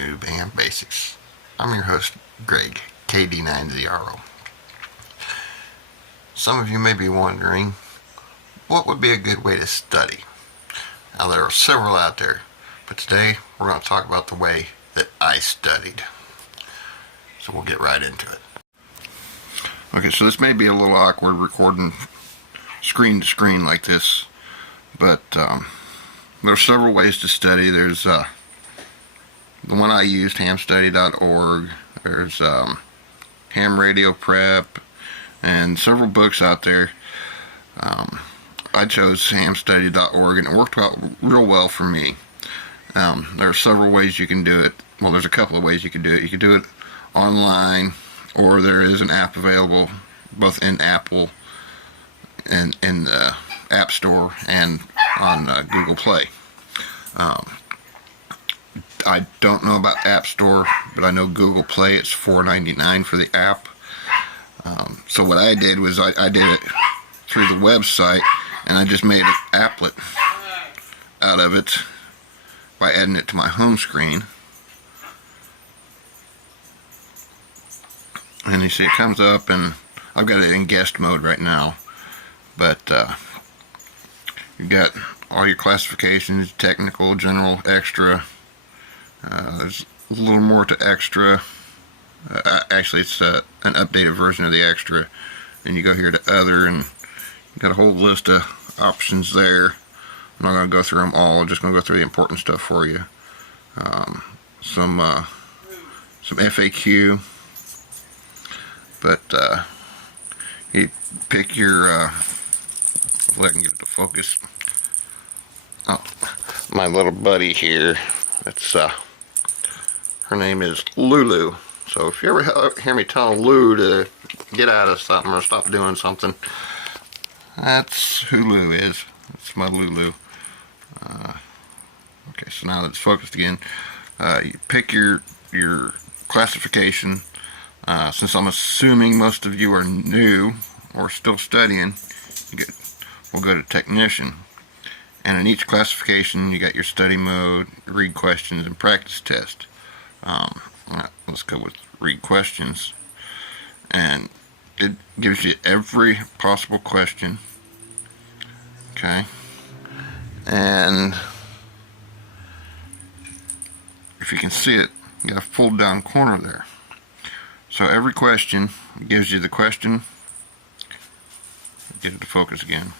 Noob and Basics. I'm your host, Greg, KD9ZRO. Some of you may be wondering, what would be a good way to study? Now, there are several out there, but today we're going to talk about the way that I studied. So we'll get right into it. Okay, so this may be a little awkward recording screen to screen like this, but there are several ways to study. There's the one I used, HamsStudy.org. There's Ham Radio Prep, and several books out there. I chose HamsStudy.org, and it worked out real well for me. There are several ways you can do it. Well, there's a couple of ways you can do it. You can do it online, or there is an app available both in Apple and in the App Store and on Google Play. I don't know about App Store, but I know Google Play, it's $4.99 for the app. So what I did was I did it through the website, and I just made an applet out of it by adding it to my home screen. And you see it comes up, and I've got it in guest mode right now, but you've got all your classifications: technical, general, extra. There's a little more to extra. Actually, it's an updated version of the extra. And you go here to other, and you've got a whole list of options there. I'm not going to go through them all. I'm just going to go through the important stuff for you. Some FAQ. But you pick your, hopefully I can get it to focus. Oh, my little buddy here, it's, her name is Lulu. So if you ever hear me tell Lou to get out of something or stop doing something, that's who Lou is. It's my Lulu. Okay, so now that it's focused again, you pick your classification. Since I'm assuming most of you are new or still studying, we'll go to technician. And in each classification, you got your study mode, read questions, and practice test. Let's go with read questions. And it gives you every possible question. Okay. And if you can see it, you got a fold down corner there. So every question gives you the question. Get it to focus again.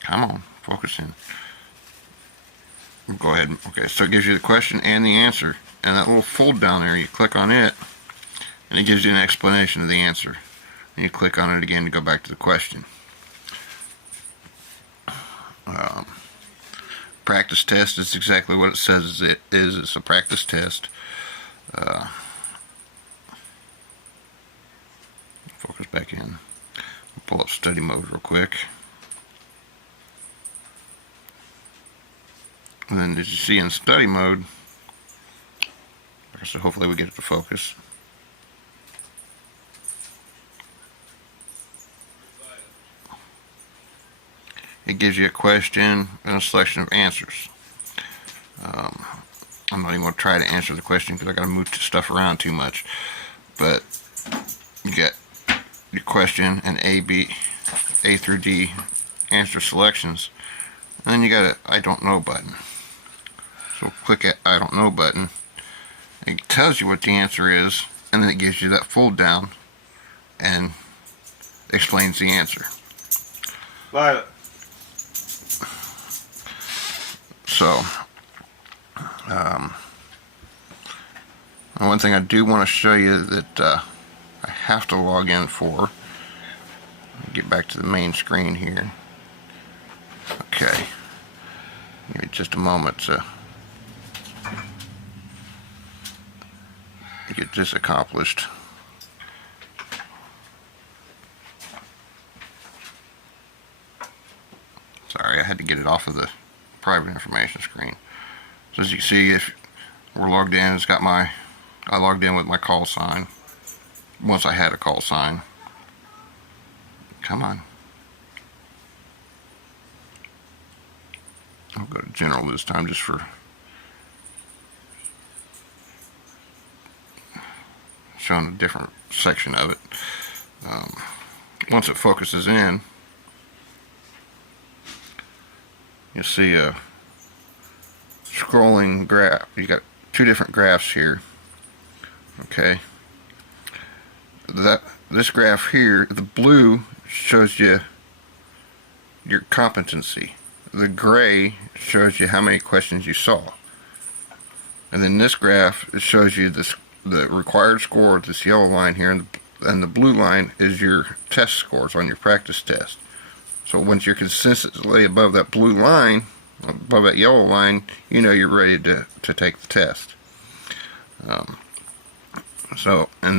Come on, focus in. Go ahead. Okay, so it gives you the question and the answer. And that little fold down there, you click on it, and it gives you an explanation of the answer. And you click on it again to go back to the question. Practice test is exactly what it says it is. It's a practice test. Focus back in. I'll pull up study mode real quick. And then as you see in study mode, so hopefully we get it to focus. It gives you a question and a selection of answers. I'm not even going to try to answer the question because I got to move stuff around too much. But you get your question and A through D answer selections. And then you got a I don't know button. So click that I don't know button. It tells you what the answer is, and then it gives you that fold down and explains the answer. Violet. So, one thing I do want to show you that I have to log in for. Get back to the main screen here. Okay. Give me just a moment to get this accomplished. Sorry, I had to get it off of the private information screen. So as you can see, if we're logged in, it's got I logged in with my call sign. Once I had a call sign. Come on. I'll go to general this time just for showing a different section of it. Once it focuses in, you'll see a scrolling graph. You got two different graphs here. Okay. This graph here, the blue shows you your competency. The gray shows you how many questions you saw. And then this graph, it shows you the required score, this yellow line here, and the blue line is your test scores on your practice test. So once you're consistently above that blue line, above that yellow line, you know you're ready to take the test. And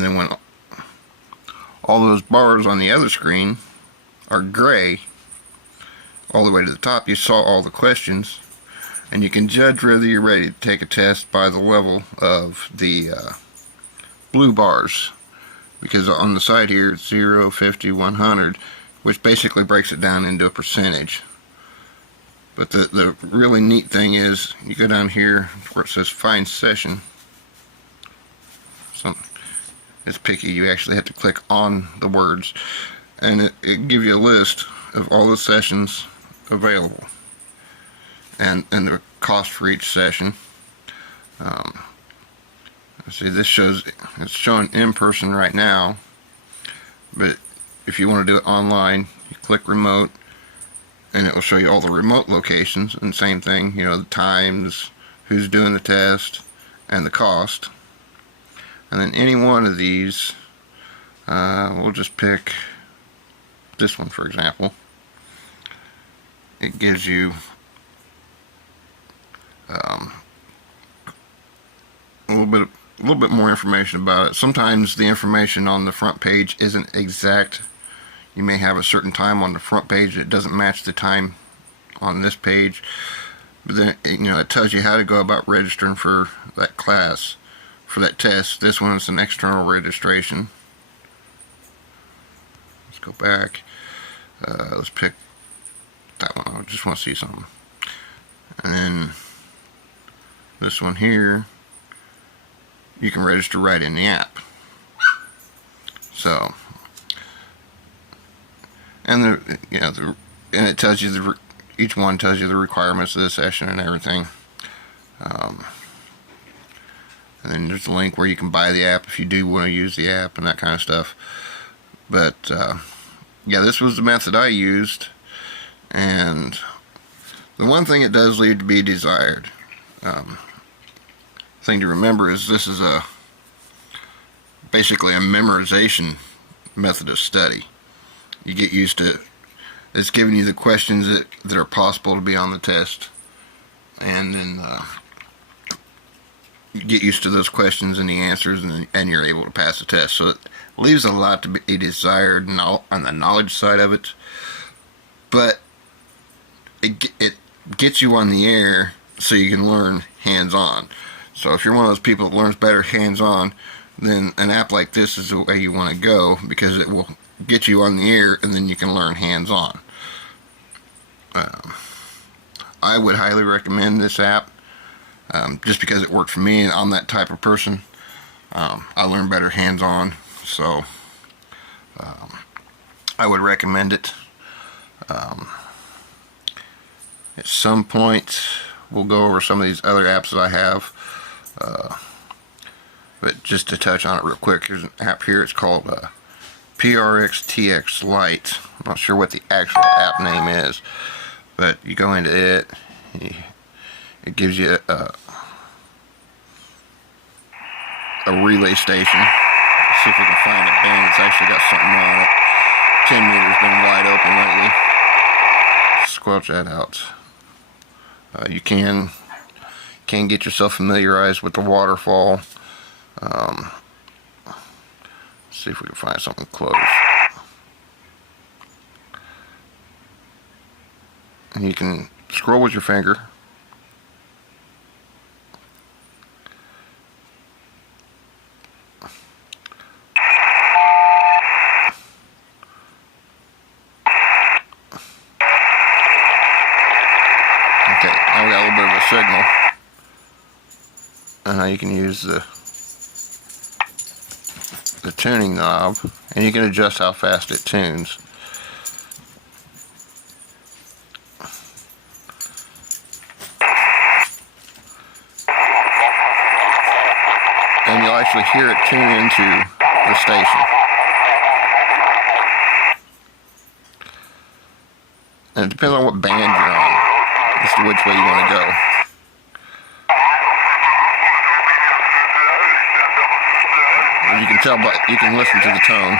then when all those bars on the other screen are gray, all the way to the top, you saw all the questions, and you can judge whether you're ready to take a test by the level of the blue bars, because on the side here it's 0, 50, 100, which basically breaks it down into a percentage. But the really neat thing is, you go down here where it says find session. It's picky, you actually have to click on the words, and it gives you a list of all the sessions available and the cost for each session. See, this shows, it's showing in person right now, but if you want to do it online, you click remote and it will show you all the remote locations, and same thing, you know, the times, who's doing the test, and the cost. And then any one of these, we'll just pick this one for example. It gives you a little bit more information about it. Sometimes the information on the front page isn't exact. You may have a certain time on the front page that doesn't match the time on this page, but then it tells you how to go about registering for that class, for that test. This one is an external registration. Let's go back. Let's pick that one. I just want to see something. And then this one here, you can register right in the app. So, and and it tells you each one tells you the requirements of the session and everything. And then there's a link where you can buy the app if you do want to use the app and that kind of stuff. But yeah, this was the method I used, and the one thing it does leave to be desired. Thing to remember is this is basically a memorization method of study. You get used to it's giving you the questions that are possible to be on the test, and then you get used to those questions and the answers, and you're able to pass the test. So it leaves a lot to be desired on the knowledge side of it, but it gets you on the air so you can learn hands-on. So if you're one of those people that learns better hands-on, then an app like this is the way you want to go, because it will get you on the air and then you can learn hands-on. I would highly recommend this app, just because it worked for me, and I'm that type of person. I learn better hands-on, so I would recommend it. At some point we'll go over some of these other apps that I have, but just to touch on it real quick, here's an app here. It's called PRXTX Lite. I'm not sure what the actual app name is, but you go into it, it gives you a relay station. Let's see if we can find a band that's actually got something on it. 10 meter's been wide open lately. Squelch that out. You can get yourself familiarized with the waterfall. Let's see if we can find something close. And you can scroll with your finger. Okay, now we got a little bit of a signal. And now you can use the tuning knob, and you can adjust how fast it tunes. And you'll actually hear it tune into the station. And it depends on what band you're on as to which way you want to go. As you can tell, but you can listen to the tone.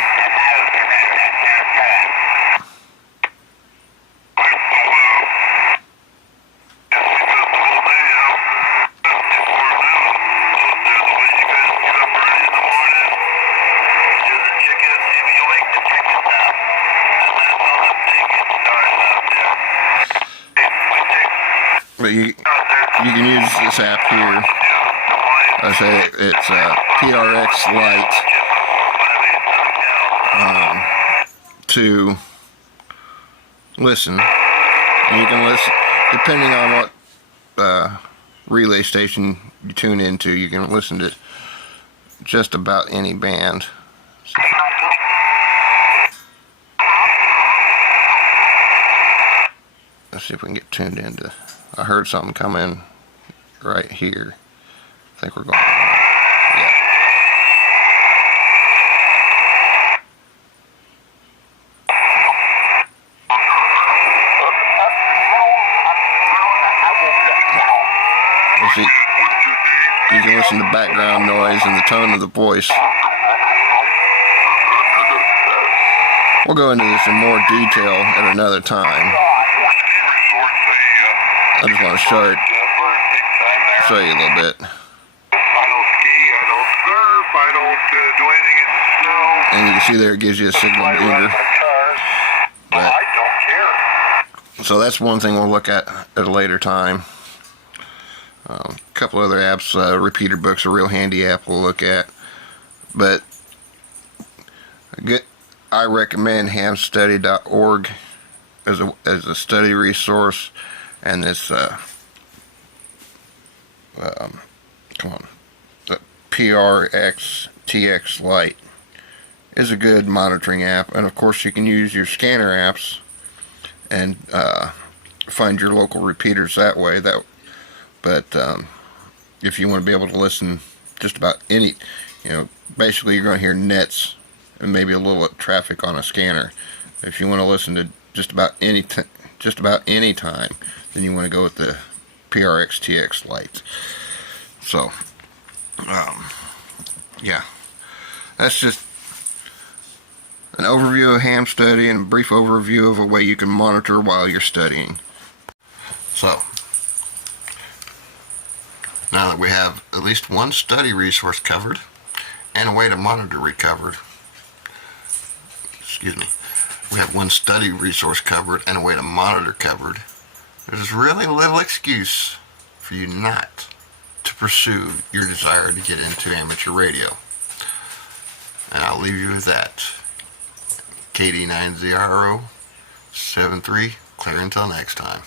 But you can use this app here. I say it's PRX Lite to listen. And you can listen depending on what relay station you tune into. You can listen to just about any band. Let's see if we can get tuned into. I heard something come in right here. I think we're going. Yeah. Let's see. You can listen to background noise and the tone of the voice. We'll go into this in more detail at another time. I just want to show you a little bit. And you can see there it gives you a signal meter. So that's one thing we'll look at a later time. A couple other apps, Repeater Book's a real handy app we'll look at. But I recommend HamsStudy.org as a study resource. And this, the PRX TX Lite is a good monitoring app. And of course you can use your scanner apps and find your local repeaters that way. But if you want to be able to listen just about any, basically you're going to hear nets and maybe a little traffic on a scanner. If you want to listen to just about any time, then you want to go with the PRX TX Lite. So, yeah, that's just an overview of HamsStudy and a brief overview of a way you can monitor while you're studying. So, now that we have at least one study resource covered and a way to monitor recovered, we have one study resource covered and a way to monitor covered, there's really little excuse for you not to pursue your desire to get into amateur radio. And I'll leave you with that. KD9073, clear until next time.